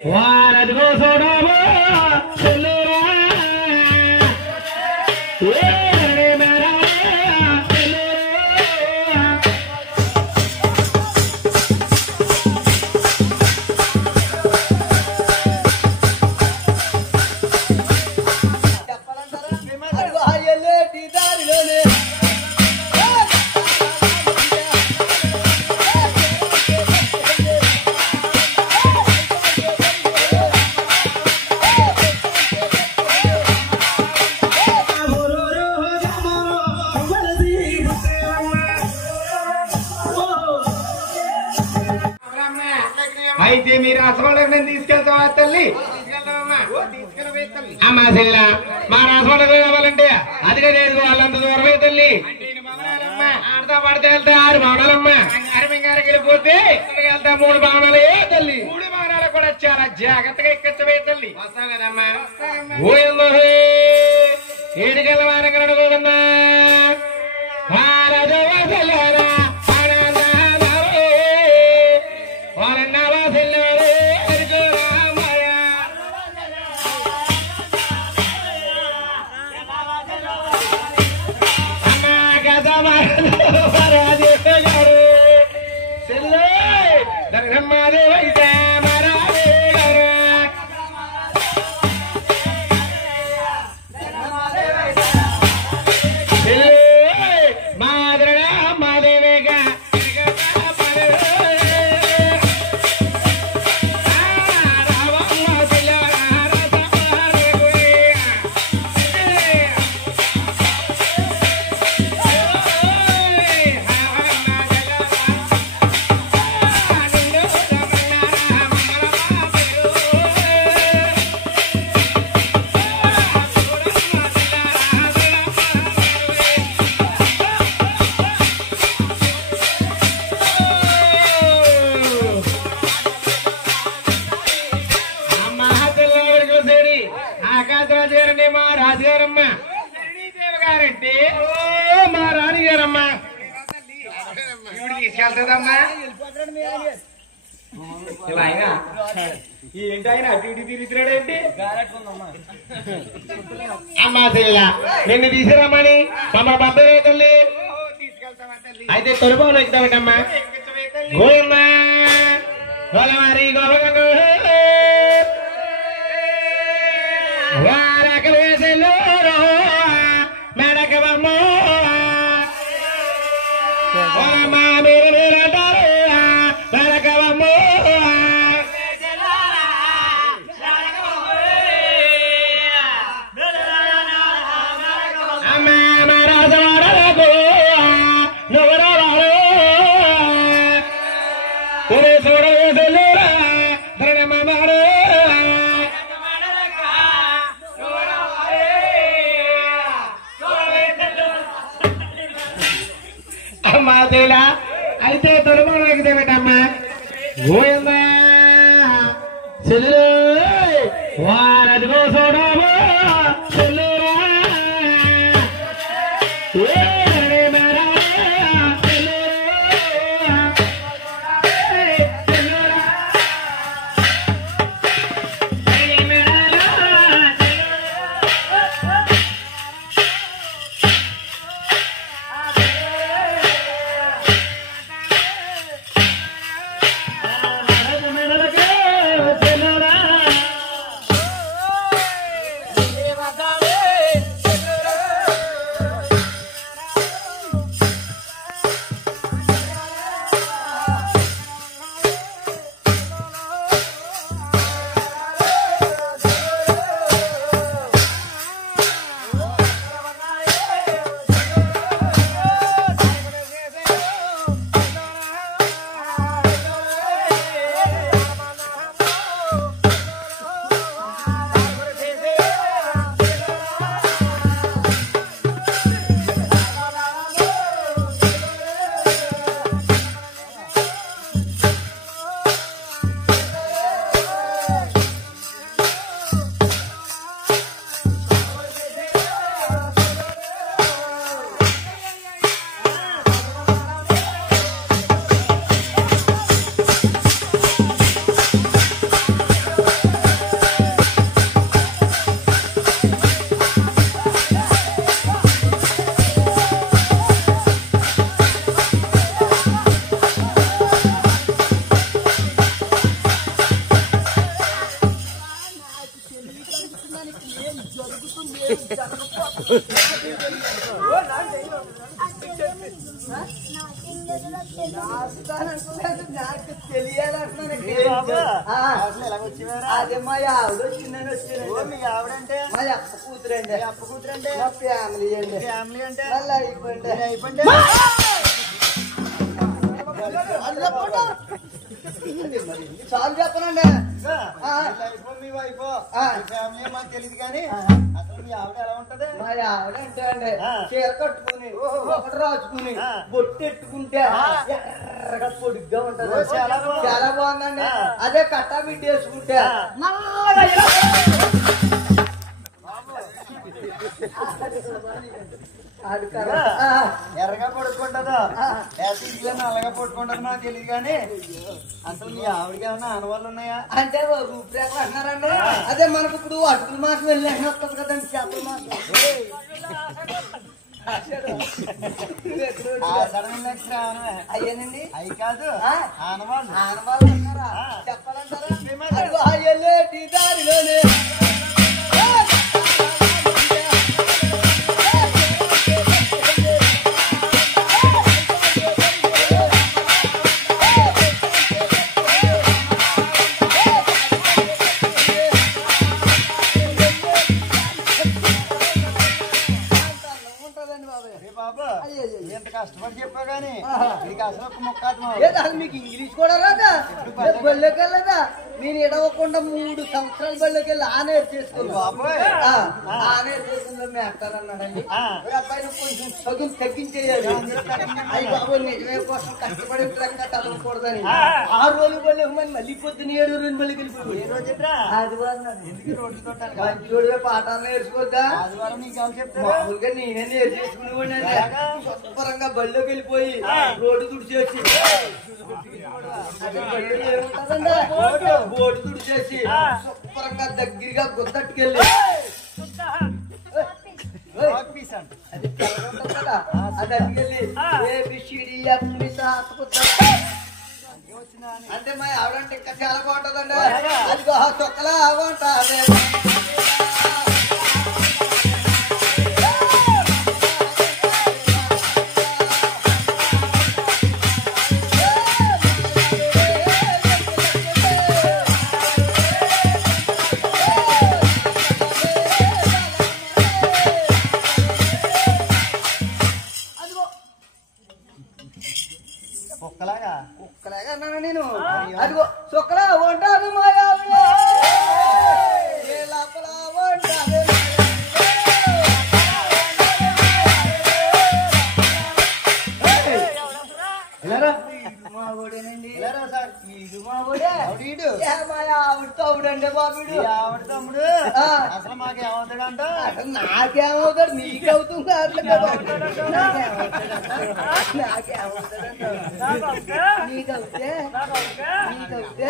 వారదిగో చూడవా చెల్లురా ఏ మేరా అయితే మీరు రాసవాళ్ళకి నేను తీసుకెళ్తావా తల్లి? అమ్మా చెల్ల మా రాసవాళ్ళకి కావాలంటే అదిగా లేదు వాళ్ళంత దూరమే తల్లి. ఆడతా పడితే వెళ్తా 6 భవనాలమ్మా. అరవింగారికి వెళ్ళిపోతే వెళ్తా 3 భవనాలే తల్లి. 3 భవనాలు కూడా చాలా జాగ్రత్తగా ఎక్కచ్చవే తల్లి. వస్తాం కదమ్మా. ఏడుకెళ్ళ వారంగా అనుకోదన్నా మా రాజుగారమ్మ గారంటే మా రాణిగారమ్మ తీసుకెళ్తుందమ్మా. ఇలా అయినా ఏంటి ఆయన అటు ఇటు తిరుగుతున్నాడేంటి? అమ్మా చెల్ల నిన్ను తీసుకురమ్మని తమ బద్దలే తల్లి. అయితే తొలిపోలు ఎక్కుతామటమ్మా. గోయమ్మా గోలవారి గోలగంగ వారకలు వేసెలు మెడకవమ్మ మా మీరు మీరంటారు మెడకవమ్మ అమ్మ రాజవాడలకు నువ్వు రావాడు చూడ వేసెలురా ధరణమాడు అమ్మా తేలా. అయితే తొలిమూలు ఎగితేమిటమ్మా గోయమ్మా చెల్లు వారదిగో చూడమా చెల్లురా నాకు తెలియాలంటున్నాను. అదే మా ఆవిడ వచ్చిందని వచ్చింది. మీ ఆవిడంటే మా అప్ప కూతురండి. అప్ప కూతురంటే మా ఫ్యామిలీ అండి. ఫ్యామిలీ అంటే మళ్ళీ అయిపోయింది. అయిపోయింది చాలు చెప్పనండి. మీ వైఫ్ ఫ్యామిలీ మాకు తెలియదు కానీ అసలు మీ ఆవిడ ఎలా ఉంటది? మా ఆవిడ అంటే అండి చీర కట్టుకుని ఒకటి రాసుకుని బొట్టు ఎట్టుకుంటే ఎర్రగా పొడిగ్గా ఉంటది. చాలా బాగుందండి. అదే కట్టా బిడ్డ వేసుకుంటే ఎర్రగా పడుకుంటదో నల్లగా పడుకుంటదో నాకు తెలియదు కానీ అసలు మీ ఆవిడకి ఏమన్నా ఆనవాళ్ళు ఉన్నాయా? అంటే రూపురేఖలు అంటున్నారండి. అదే మనకు ఇప్పుడు అటుకుల మాసం వెళ్ళి వస్తుంది కదండి చేపల మాసం. అయ్యానండి అవి కాదు ఆనవాళ్ళు. ఆనవాళ్ళు ఉన్నారా చెప్పాలంటారా? అయ్యలేటి దారిలోనే ఎంత కష్టపడి చెప్పా గానీ ఇది అసలు ఒక మొక్క. మీకు ఇంగ్లీష్ కూడా రాదా? బళ్ళకి వెళ్ళదా? నేను ఎడవకుండా 3 సంవత్సరాల బళ్ళకి వెళ్ళి ఆ నేర్చేసుకున్నాను. బాబాయ్ ఆ నేర్చేసుకుందా మేస్తానన్నాడండి. అబ్బాయి కొంచెం చదువు తగ్గించేయాలి. అయ్యి బాబు నిజమే కోసం కష్టపడి చదవకూడదని 6 రోజులు బళ్ళకి మళ్ళీ పొద్దున 7 రోజులు బళ్ళకి వెళ్ళిపోయి ఆదివారం మంచి పాఠాలు నేర్చుకోద్దా? ఆదివారం నీకు చెప్తా మామూలుగా నేనే నేర్చేసుకునేవాడిని. శుభ్రంగా బళ్ళోకి వెళ్ళిపోయి రోడ్డు తుడిచేసి బోటు తుడిచేసి శుభ్రంగా దగ్గరగా గుద్దట్టుకెళ్ళి అది తెల్లగుంటుంది కదా అది అట్టుకెళ్ళి అంటే మా ఆవిడంటే ఇంకా చాలా బాగుంటదండి. అది చొక్కలా బాగుంటుంది. కుక్కలాగా అన్నాను నేను. అదిగో చొక్కలా ఉంటాను మా ఆవిడ లోపల ఉంటాను. మా ఓడేనండి. వీడు మా ఓడే. మా ఆవిడ తమ్ముడండి బాబుడు. ఆవిడ తమ్ముడు అసలు మాకేమవుతాడంట? నాకేమవుతాడు? నీకవుతుంది. నాకేమవుతాడంట? నీకవుతే నీకవుతే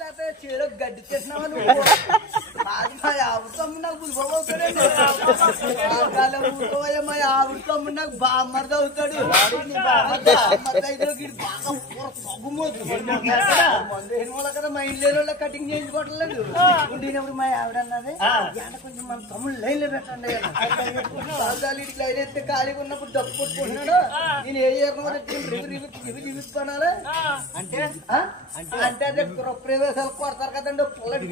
లేకపోతే చీర గడ్డి చేసినావా నువ్వు? అది మా ఆవిడ తమ్ముడు నాకు బుల్బోతాడండి. ఊరుకోవయ్యా మా ఆవిడ తమ్ముడు నాకు బామ్మర్ది అవుతాడు. కదా మా ఇంట్లో లేని వాళ్ళ కటింగ్ చేయించుకోవట్లేదు. ఉండినప్పుడు మా ఆవిడ అన్నది కొంచెం మన తమ్ముడు లైన్ లో పెట్టండి. ఇట్లా లైన్ ఎత్తే ఖాళీగా ఉన్నప్పుడు డబ్బు కొట్టుకుంటున్నాడు. నేను ఏ పనాలి అంటే అంటే అదే ప్రవేశాలు కొడతారు కదండి. పుల్లటి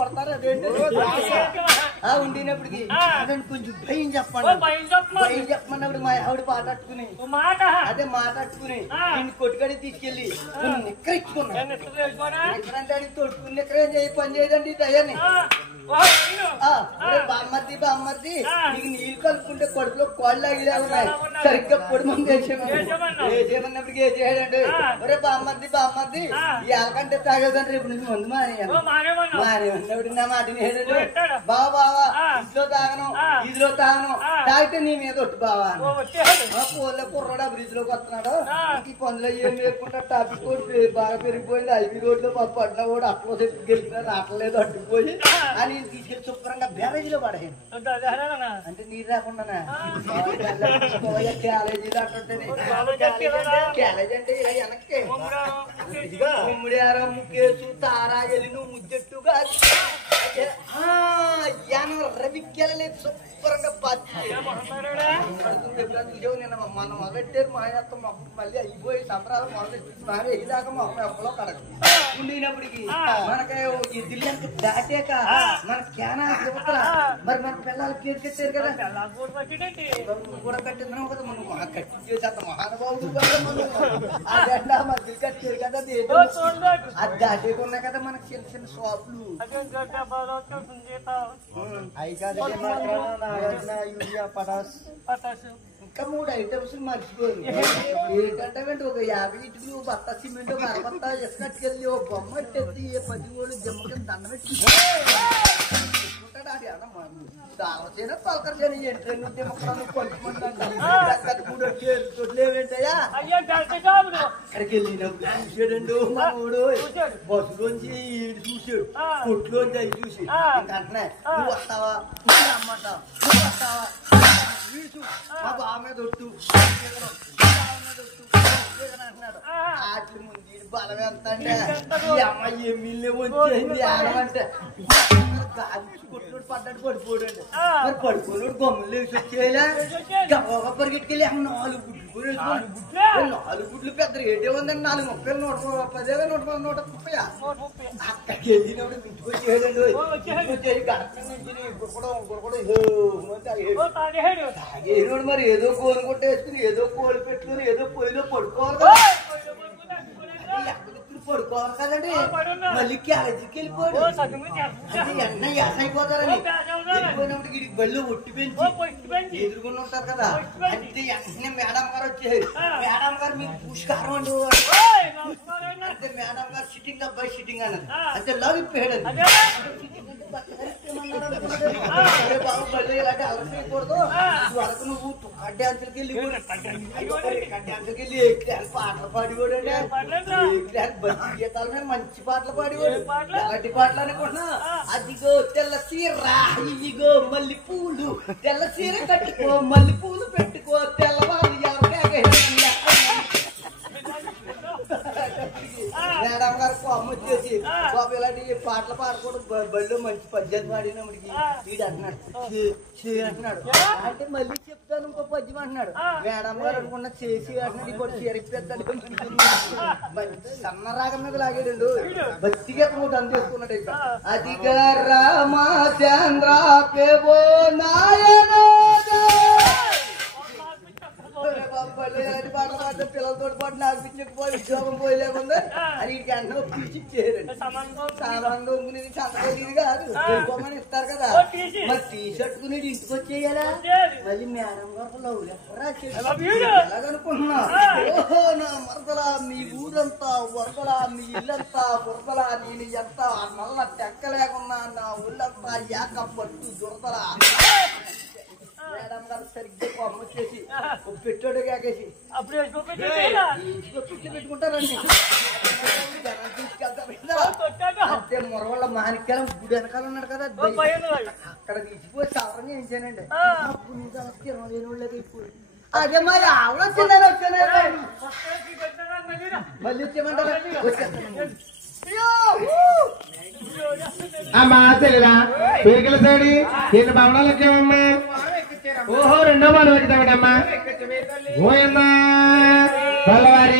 కొడతారు. అదేంటి ఉండినప్పటికి అదే కొంచెం భయం చెప్పండి. భయం చెప్పమన్నప్పుడు మా ఆవిడ పాట అట్టుకుని అదే మాట అట్టుకుని నేను కొట్టుకడి తీసుకెళ్లి నిక్కరించుకున్నాను. ఎక్కడంటే అది తొడుకుని నిక్కరేం పని చేయదండి దయ్యాన్ని. బామ్మర్ది బామ్మర్ది నీకు నీళ్ళు కలుపుకుంటే కడుపులో కోళ్ళు అగిలే ఉన్నాయి. సరిగ్గా పొడి మంది వేసేమన్నప్పటికీ వేసేయాడండి. ఒరే బామ్మర్ది బామ్మర్ది ఎలాకంటే తాగేదంటే రేపు నుంచి ముందు మానేమన్నప్పుడు నా మాట నేడు. బావా బావా ఇంట్లో తాగను ఇదిలో తాగను తాగితే నీ మీద ఒట్టు బావా. పోలే కుర్రాడు బ్రిడ్జ్ లోకి వస్తున్నాడు. ఈ పనులు ఏం లేకుండా టాపిక్ కూడా బాగా పెరిగిపోయింది. ఐబీ రోడ్ లో పప్పు అట్లా కూడా అట్లా గెలిచినా రావట్లేదు అడ్డుకుపోయి అని నేను తీసుకెళ్ళి శుభ్రంగా బ్యారేజీలో పడేయండి అంటే నీరు రాకుండానా క్యాలేజీలో అంటుంటేనే క్యాలేజ్ అంటే ఇలా వెనక్కి ఉమ్మిడి ఆరం ముఖేసు తారా ఎల్లు ముద్దెట్టుగా రవికెళ్ళలేదు శుభ్రంగా నిన్న మన మొదలెట్టారు మా అత్త మళ్ళీ అయిపోయి సంబరాలు మొదలెట్టి ఇదాకా మా అమ్మ ఎప్పుడో కడకు ఉండినప్పటికి మనకి ఈ దిల్లంతా దాటాక మన క్యానా చెబుతారా మరి మన పిల్లలు కేసు కట్టారు కదా కూడా కట్టిందాం కదా మనం కట్టి చేసేంత మహానుభావుడు అదే మన దిల్ కట్టారు కదా అది దాటేకున్నా కదా మనకి చిన్న చిన్న షాపులు ఇంకా 3 ఐటమ్స్ మర్చిపోయి ఏంటంటే ఒక 50 ఇటుకులు బత్త సిమెంట్ ఒక 60 ఎస్కట్టుకెళ్ళి ఒక బొమ్మ ఎట్టేసి 10 గోళ్ళు జమ్మ కింద దండ పెట్టి దావచేన పలకరచేన ఏంటంటే కొట్టుకుంటాంటేవేంటయ్యా అక్కడికి వెళ్ళినప్పుడు చూసాడండు మనోడు బస్సులోంచి ఈడు చూసాడు కొట్టులోంచి అవి చూసి ఇంకంటే నువ్వు వస్తావా నువ్వు అమ్మంటావు నువ్వు వస్తావా వీడు మా బావ మీద ఒట్టు అంటున్నాడు ఆటలు ముందు బలం ఎంత అంటే ఈ అమ్మాయి ఎమ్మెల్యే వచ్చేసింది ఆడమంటే కొట్టుడు పడ్డాడు పడిపోడండి మరి పడిపోయాడు గమ్ములు వేసి వచ్చేలా గబగబా పరిగెట్టుకెళ్ళి 4 గుడ్లు 4 గుడ్లు పెద్ద రేటే ఉందండి 430 110 130 అక్కడికి వెళ్ళినప్పుడు ఇంటికి వచ్చేయడండి వచ్చేసి తాగేడు మరి ఏదో కోలు కొట్టేసుకుని ఏదో కోళ్ళు పెట్టుకుని ఏదో పొయ్యిలో పడుకోవాలి పడుకోవాలి కదండి మళ్ళీ క్యారేజీకి వెళ్ళిపోయాడు అంటే ఎండ యాస అయిపోతారని వెళ్ళిపోయినప్పుడు వీడికి బళ్ళు ఒట్టి పెంచి ఎదుర్కొని ఉంటారు కదా అంటే వెంటనే మేడం గారు వచ్చేది మేడం గారు మీకు పుష్కారం అండి అంటే మేడం గారు సిట్టింగ్ అబ్బాయి సిట్టింగ్ అన్నది అంటే లవ్ ఇప్పేయడం బాబు బళ్ళు ఇలాంటి అలసి అయిపోకూడదు వరకు నువ్వు డ్యాన్సులకి వెళ్ళి డ్యాన్సులకి వెళ్ళి పాటలు పాడిపోడండి గీతాల మీద మంచి పాటలు పాడివాడు అలాంటి పాటలు అనుకుంటున్నా అదిగో తెల్ల చీర ఇదిగో మల్లి పూలు తెల్ల చీర కట్టుకో మల్లి పూలు పెట్టుకో తెల్లవారు మేడం గారు అమ్మ వచ్చేసి బాబు ఇలాంటి పాటలు పాడకూడదు బళ్ళు మంచి పద్యాలు పాడినప్పటికి వీడు అంటున్నాడు అంటున్నాడు అంటే మళ్ళీ చెప్తాను ఇంకో పద్యం అంటున్నాడు మేడం గారు అనుకున్న చేసి అంటున్నాడు ఇంకోటి చేరిపోతాడు సన్న రాగం మీద లాగాడు భక్తిగా ఒకటి అందేసుకున్నాడు ఇక అదిగా రామచంద్ర పేవో నాయన పాటలు పాడితే పిల్లలతో పాటు నాకు పిచ్చిపోయి ఉద్యోగం పోయి లేకుండా అది అన్న పిలిచి ఇచ్చేయండి సామాన్ దొంగనేది సంతకొచ్చేది కాదు వెళ్ళిపోమని ఇస్తారు కదా మరి టీ షర్ట్ కుని ఇంటికి వచ్చేయాలా మళ్ళీ మేడం గారు లవ్ ఎలాగనుకుంటున్నా ఓహో నా మరదలా మీ ఊరంతా వరదలా మీ ఇల్లంతా బురదలా నేను ఎంత నల్ల టెక్క లేకున్నా నా ఊళ్ళంతా యాక పట్టు దురదలా మేడం గారు సరిగ్గా అమ్మ చేసి పెట్టాడు కాకేసి పిచ్చి పెట్టుకుంటారండి అంతే మొరవల్ల మాణిక్యాలం గుడి వెనకాల ఉన్నాడు కదా అక్కడ తీసిపోయి సవరంగా ఏంచానండి అప్పుడు నుంచి 20,000 ఇప్పుడు అదే మరి ఆవిడ వచ్చిందని వచ్చాను మళ్ళీ వచ్చేయమంటారా అమ్మా చెల్లిరా పేరుకల సైడి ఎన్ని భవనాలు వచ్చావమ్మా ఓహో 2వ భవనం ఎక్కుతామటమ్మా ఓయమ్మా పల్లవారి